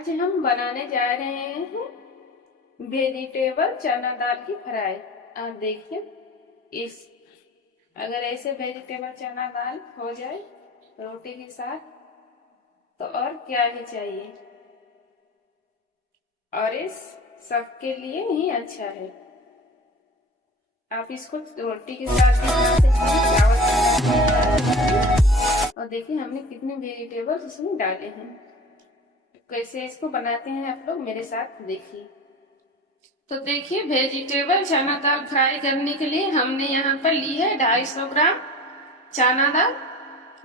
आज हम बनाने जा रहे हैं वेजिटेबल चना दाल की फ्राई। आप देखिए, इस अगर ऐसे वेजिटेबल चना दाल हो जाए रोटी के साथ तो और क्या ही चाहिए। और इस सबके लिए ही अच्छा है। आप इसको रोटी के साथ भी खा सकते हैं, चावल के साथ भी खा सकते हैं। और देखिए हमने कितने वेजिटेबल इसमें डाले हैं। कैसे इसको बनाते हैं आप लोग मेरे साथ देखिए। तो देखिए, वेजिटेबल चना दाल फ्राई करने के लिए हमने यहाँ पर ली है 250 ग्राम चना दाल,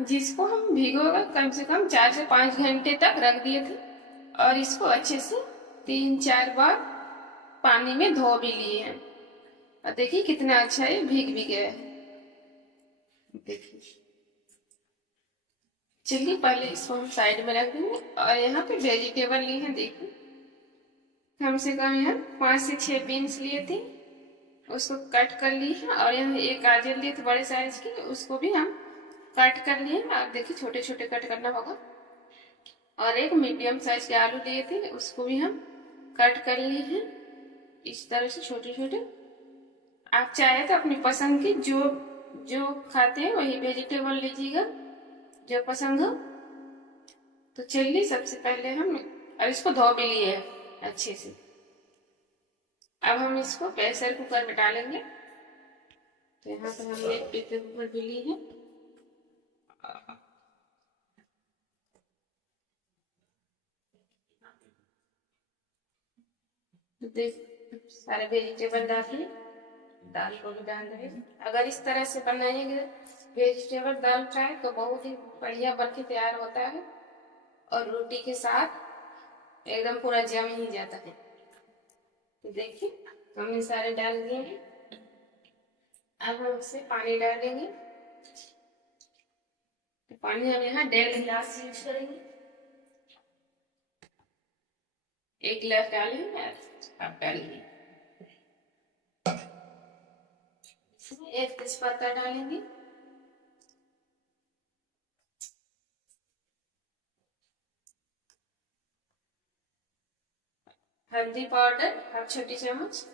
जिसको हम भिगोकर कम से कम 4 से 5 घंटे तक रख दिए थे। और इसको अच्छे से 3-4 बार पानी में धो भी लिए हैं। और देखिए कितना अच्छा ये भीग भी गया है। देखिए, चलिए पहले इसको हम साइड में रख देंगे। और यहाँ पे वेजिटेबल लिए हैं, देखिए कम से कम यहाँ 5 से 6 बीन्स लिए थे, उसको कट कर ली है। और यहाँ एक गाजर लिए थे बड़े साइज की, उसको भी हम कट कर लिए। आप देखिए छोटे छोटे कट करना होगा। और एक मीडियम साइज के आलू लिए थे, उसको भी हम कट कर लिए हैं इस तरह से छोटे छोटे। आप चाहे तो अपनी पसंद की जो जो खाते हैं वही वेजिटेबल लीजिएगा, जो पसंद हो। तो चलिए सबसे पहले हम, और इसको धो भी लिए हैं अच्छे से। अब हम इसको प्रेशर कुकर में डालेंगे। तो यहाँ पर हमने एक प्रेशर कुकर भी ली है। तो देख सारे वेजिटेबल डालिए, दाल को भी डाल रहे। अगर इस तरह से बनाएंगे वेजिटेबल दाल फ्राई तो बहुत ही बढ़िया बन के तैयार होता है। और रोटी के साथ एकदम पूरा जम ही जाता है। तो देखिए हमने सारे डाल दिए हैं। अब हम उससे पानी डालेंगे। तो पानी हम यहाँ 1.5 गिलास यूज करेंगे। 1 गिलास डाले हैं, आप डालिए। इसमें 1 तेजपत्ता डालेंगे। हल्दी पाउडर 1 छोटी चम्मच।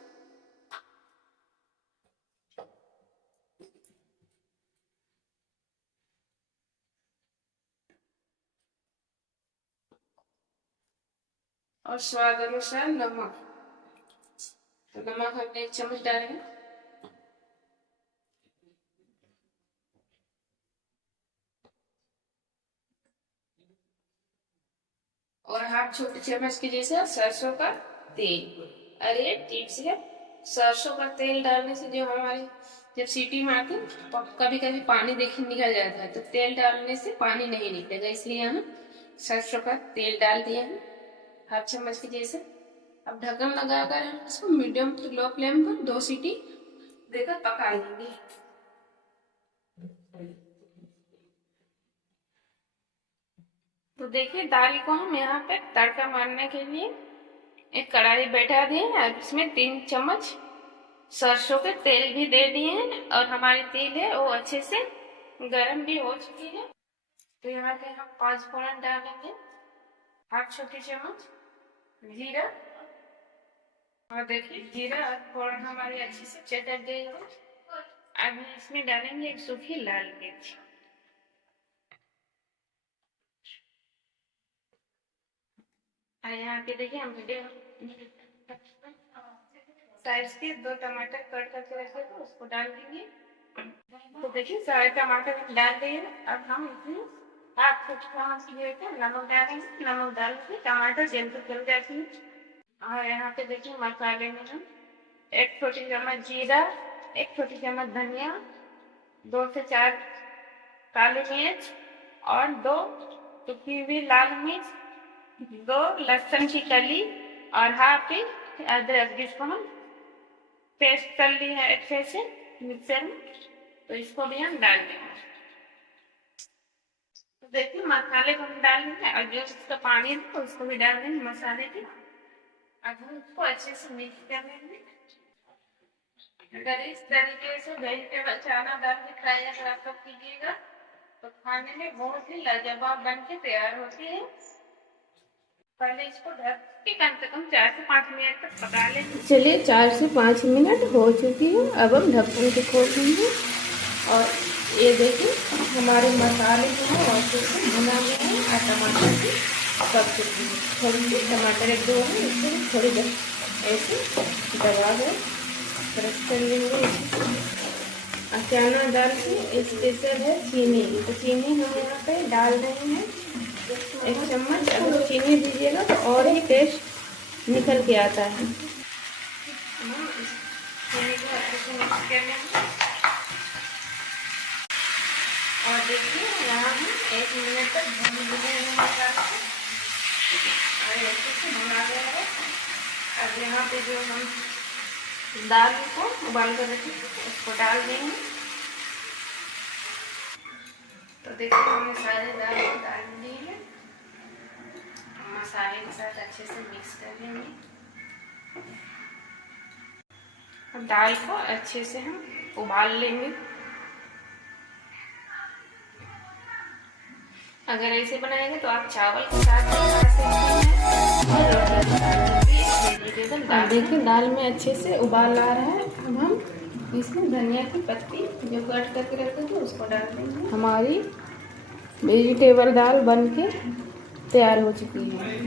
और स्वाद अनुसार नमक। तो नमक हमने 1 चम्मच डालेंगे। और 1/2 छोटी चम्मच के जैसे सरसों का तेल। अरे टिप्स है, सरसों का तेल डालने से जो हमारी जब सीटी मारती तो कभी कभी पानी देखिए निकल जाता है। तो तेल डालने से पानी नहीं निकलेगा, इसलिए हम सरसों का तेल डाल दिए हैं 1/2 चम्मच के जैसे। अब ढक्कन लगाकर हम इसको मीडियम टू लो फ्लेम पर 2 सीटी देकर पका लेंगे। तो देखिए दाल को हम यहाँ पे तड़का मारने के लिए एक कढ़ाई बैठा दिए हैं। अब इसमें 3 चम्मच सरसों के तेल भी दे दिए हैं। और हमारी तेल है वो अच्छे से गर्म भी हो चुकी है। तो यहाँ पे हम 5 फोड़न डालेंगे। 1/2 छोटी चम्मच जीरा। और देखिए जीरा और फोड़न हमारी अच्छे से चटक गई है। अब इसमें डालेंगे एक सूखी लाल मिर्च। और यहाँ पे देखिए हम साइज के 2 टमाटर कट करके रखे थे, उसको डाल देंगे। तो देखिए सारे टमाटर हम डाल दिए। अब हम इसमें 1/2 छोटी चम्मच लेकर नमक डालेंगे। नमक डाल के टमाटर जल्दी गल जाती है। और यहाँ पे देखिए मसाले में हम 1 छोटी चम्मच जीरा, 1 छोटी चम्मच धनिया, 2 से 4 काली मिर्च और 2 सूखी हुई लाल मिर्च, 2 लहसुन की कली और 1/2 इंच अदरक, जिसको हम पेस्ट कर ली है अच्छे से मिक्सर में। तो इसको भी हम डाल देंगे। तो देखिए मसाले को हम डाल देंगे और जो इसका पानी है तो उसको भी डाल देंगे मसाले के। अब हम इसको अच्छे से मिक्स कर लेंगे। अगर इस तरीके से वेजिटेबल चना दाल की फ्राई अगर आप लोग कीजिएगा तो खाने में बहुत ही लाजवाब बन के तैयार होती है। पहले इसको ढक के कम से कम 4 से 5 मिनट तक पका लेंगे। चलिए 4 से 5 मिनट हो चुकी है। अब हम ढक्कन को खोल देंगे और ये देखिए हमारे मसाले जो है और अच्छे से भुना गया है और टमाटर भी पक चुकी है। थोड़ी सी टमाटर एक दो है इसको थोड़ी देर ऐसे दबा कर क्रश कर लेंगे। अचाना दाल की स्पेशल है चीनी, तो चीनी हम यहाँ पे डाल रहे हैं 1 चम्मच। अगर चीनी दीजिएगा तो और ही टेस्ट निकल के आता है। चीनी को अच्छे से मिक्स कर लेंगे और देखिए यहाँ हम 1 मिनट तक भून लिए हैं और अच्छे से भुना गया है। अब यहाँ पे जो हम दाल को उबाल कर रखे उसको डाल देंगे। तो देखिए हमने सारे दाल को डाल दिए हैं। मसाले के साथ अच्छे से मिक्स कर लेंगे। अब दाल को अच्छे से हम उबाल लेंगे। अगर ऐसे बनाएंगे तो आप चावल के साथ भी खा सकते हैं। देखिए दाल में अच्छे से उबाल आ रहा है। अब हम इसमें धनिया की पत्ती जो कट करके रखे थे उसको डाल देंगे। हमारी वेजिटेबल दाल बनके तैयार हो चुकी है।